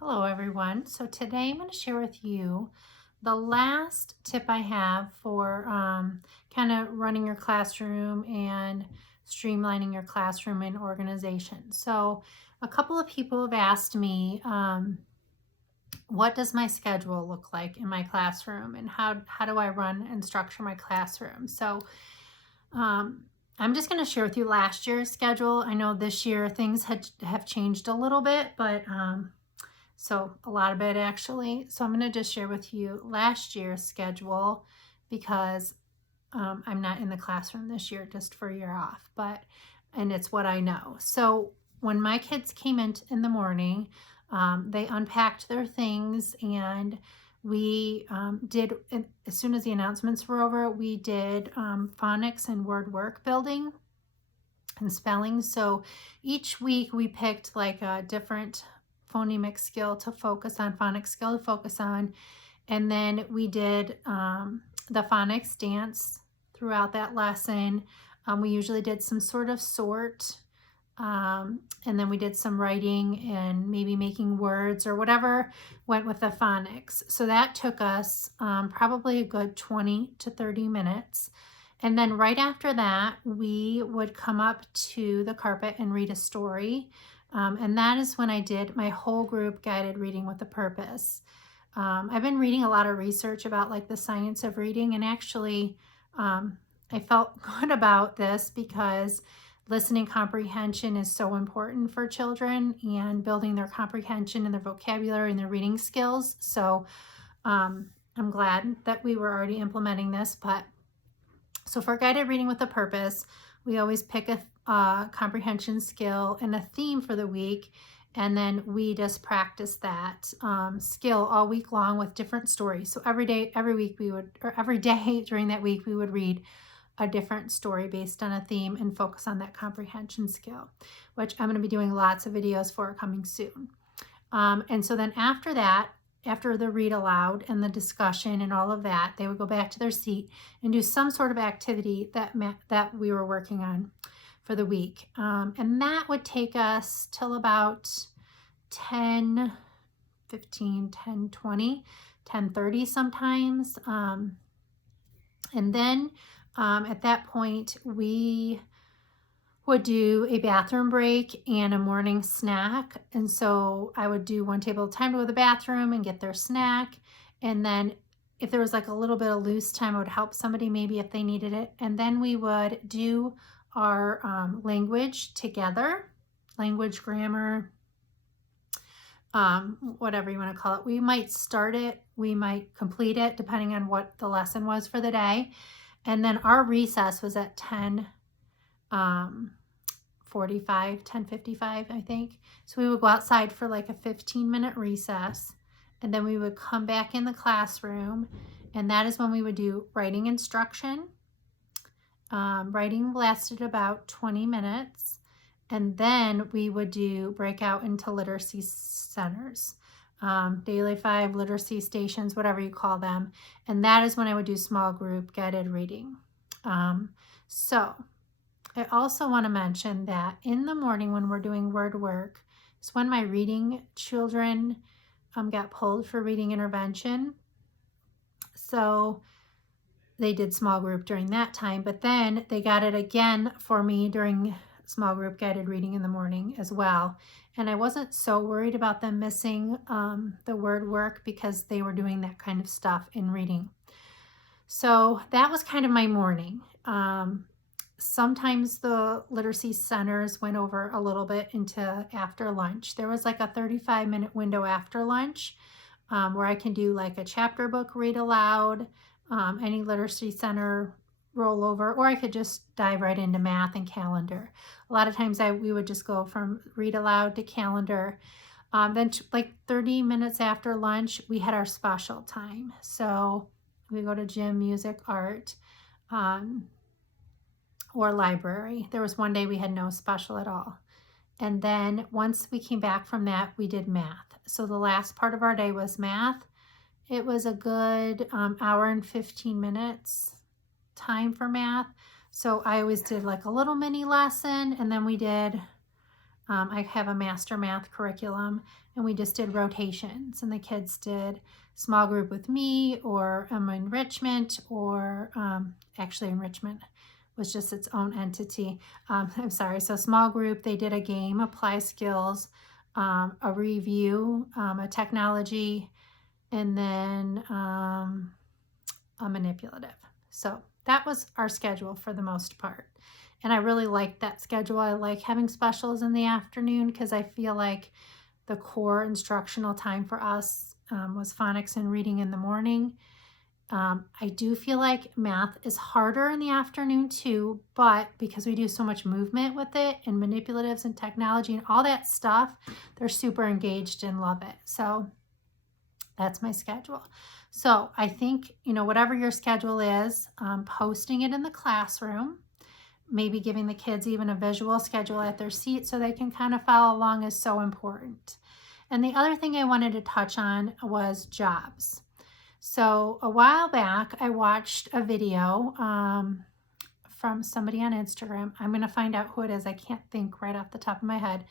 Hello everyone. So today I'm going to share with you the last tip I have for kind of running your classroom and streamlining your classroom and organization. So a couple of people have asked me, what does my schedule look like in my classroom and how do I run and structure my classroom? So um, I'm just going to share with you last year's schedule. I know this year things have changed a little bit, but so a lot of it actually. So I'm going to just share with you last year's schedule because I'm not in the classroom this year, just for a year off, and it's what I know. So when my kids came in the morning, they unpacked their things and we did, as soon as the announcements were over, we did phonics and word work building and spelling. So each week we picked like a different phonemic skill to focus on, phonics skill to focus on. And then we did the phonics dance throughout that lesson. We usually did some sort of sort. And then we did some writing and maybe making words or whatever went with the phonics. So that took us probably a good 20 to 30 minutes. And then right after that, we would come up to the carpet and read a story. And that is when I did my whole group guided reading with a purpose. I've been reading a lot of research about like the science of reading, and actually I felt good about this because listening comprehension is so important for children and building their comprehension and their vocabulary and their reading skills. So I'm glad that we were already implementing this. But so for guided reading with a purpose, we always pick a comprehension skill and a theme for the week, and then we just practice that skill all week long with different stories. So every day during that week, we would read a different story based on a theme and focus on that comprehension skill, which I'm going to be doing lots of videos for coming soon. And so then after that, after the read aloud and the discussion and all of that, they would go back to their seat and do some sort of activity that we were working on for the week. And that would take us till about 10, 15, 10, 20, 10:30 sometimes. And then at that point, we would do a bathroom break and a morning snack. And so I would do one table at a time to go to the bathroom and get their snack. And then if there was like a little bit of loose time, I would help somebody maybe if they needed it. And then we would do our language together, language, grammar, whatever you want to call it. We might start it, we might complete it, depending on what the lesson was for the day. And then our recess was at 10:55, I think. So we would go outside for like a 15-minute recess, and then we would come back in the classroom, and that is when we would do writing instruction. Writing lasted about 20 minutes, and then we would do breakout into literacy centers, daily 5 literacy stations, whatever you call them. And that is when I would do small group guided reading. So I also want to mention that in the morning when we're doing word work, it's when my reading children got pulled for reading intervention. So they did small group during that time, but then they got it again for me during small group guided reading in the morning as well. And I wasn't so worried about them missing the word work because they were doing that kind of stuff in reading. So that was kind of my morning. Sometimes the literacy centers went over a little bit into after lunch. There was like a 35-minute window after lunch where I can do like a chapter book read aloud, any literacy center rollover, or I could just dive right into math and calendar. A lot of times we would just go from read aloud to calendar. Then like 30 minutes after lunch, we had our special time. So we go to gym, music, art, or library. There was one day we had no special at all. And then once we came back from that, we did math. So the last part of our day was math. It was a good hour and 15 minutes time for math. So I always did like a little mini lesson, and then we did, I have a master math curriculum, and we just did rotations, and the kids did small group with me or enrichment, or actually enrichment was just its own entity. I'm sorry. So small group, they did a game, apply skills, a review, a technology, and then a manipulative. So that was our schedule for the most part. And I really liked that schedule. I like having specials in the afternoon because I feel like the core instructional time for us was phonics and reading in the morning. I do feel like math is harder in the afternoon too, but because we do so much movement with it and manipulatives and technology and all that stuff, they're super engaged and love it. So that's my schedule. So I think, whatever your schedule is, posting it in the classroom, maybe giving the kids even a visual schedule at their seat so they can kind of follow along is so important. And the other thing I wanted to touch on was jobs. So a while back, I watched a video from somebody on Instagram. I'm going to find out who it is. I can't think right off the top of my head.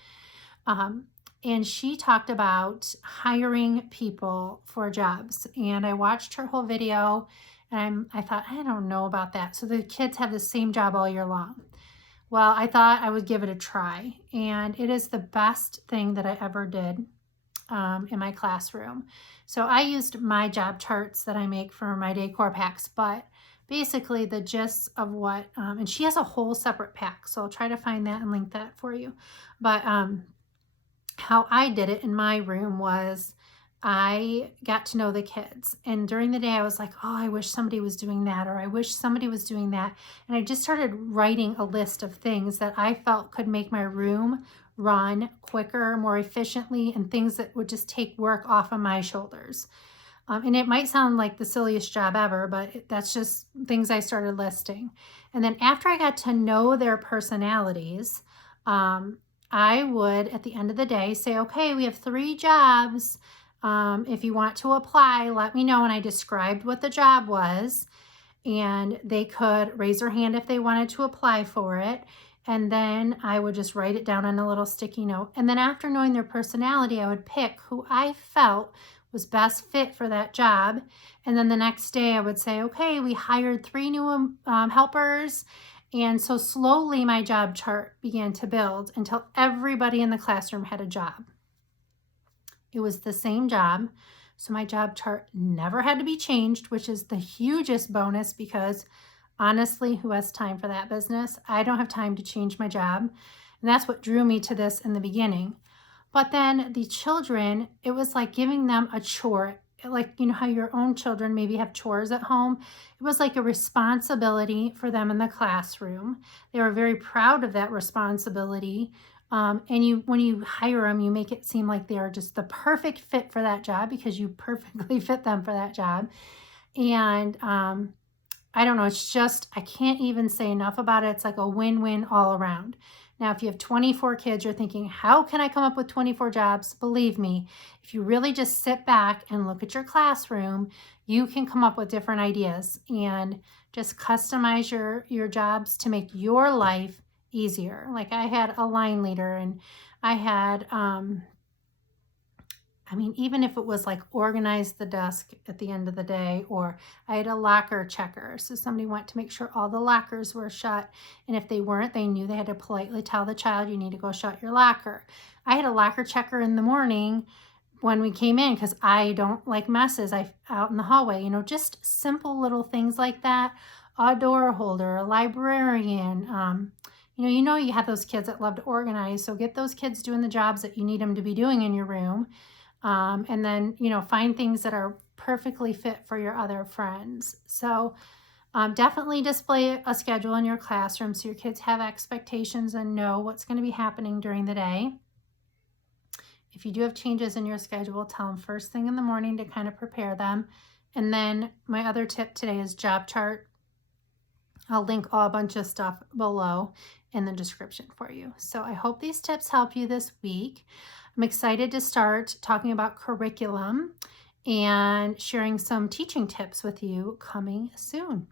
And she talked about hiring people for jobs. And I watched her whole video, and I thought, I don't know about that. So the kids have the same job all year long. Well, I thought I would give it a try. And it is the best thing that I ever did in my classroom. So I used my job charts that I make for my decor packs, but basically the gist of what, and she has a whole separate pack, so I'll try to find that and link that for you. But how I did it in my room was I got to know the kids, and during the day I was like, oh, I wish somebody was doing that, or I wish somebody was doing that. And I just started writing a list of things that I felt could make my room run quicker, more efficiently, and things that would just take work off of my shoulders. And it might sound like the silliest job ever, but that's just things I started listing. And then after I got to know their personalities, I would, at the end of the day, say, okay, we have 3 jobs. If you want to apply, let me know. And I described what the job was, and they could raise their hand if they wanted to apply for it. And then I would just write it down on a little sticky note. And then after knowing their personality, I would pick who I felt was best fit for that job. And then the next day I would say, okay, we hired 3 new helpers. And so slowly my job chart began to build until everybody in the classroom had a job. It was the same job. So my job chart never had to be changed, which is the hugest bonus, because honestly, who has time for that business? I don't have time to change my job. And that's what drew me to this in the beginning. But then the children, it was like giving them a chore. Like, how your own children maybe have chores at home. It was like a responsibility for them in the classroom. They were very proud of that responsibility. And when you hire them, you make it seem like they are just the perfect fit for that job because you perfectly fit them for that job. And I don't know, it's just, I can't even say enough about it. It's like a win-win all around. Now, if you have 24 kids, you're thinking, how can I come up with 24 jobs? Believe me, if you really just sit back and look at your classroom, you can come up with different ideas and just customize your jobs to make your life easier. Like I had a line leader, and I had, even if it was like organize the desk at the end of the day, or I had a locker checker. So somebody went to make sure all the lockers were shut. And if they weren't, they knew they had to politely tell the child, you need to go shut your locker. I had a locker checker in the morning when we came in because I don't like messes out in the hallway. Just simple little things like that. A door holder, a librarian. You have those kids that love to organize. So get those kids doing the jobs that you need them to be doing in your room. And then, find things that are perfectly fit for your other friends. So definitely display a schedule in your classroom so your kids have expectations and know what's going to be happening during the day. If you do have changes in your schedule, tell them first thing in the morning to kind of prepare them. And then my other tip today is job chart. I'll link a bunch of stuff below in the description for you. So I hope these tips help you this week. I'm excited to start talking about curriculum and sharing some teaching tips with you coming soon.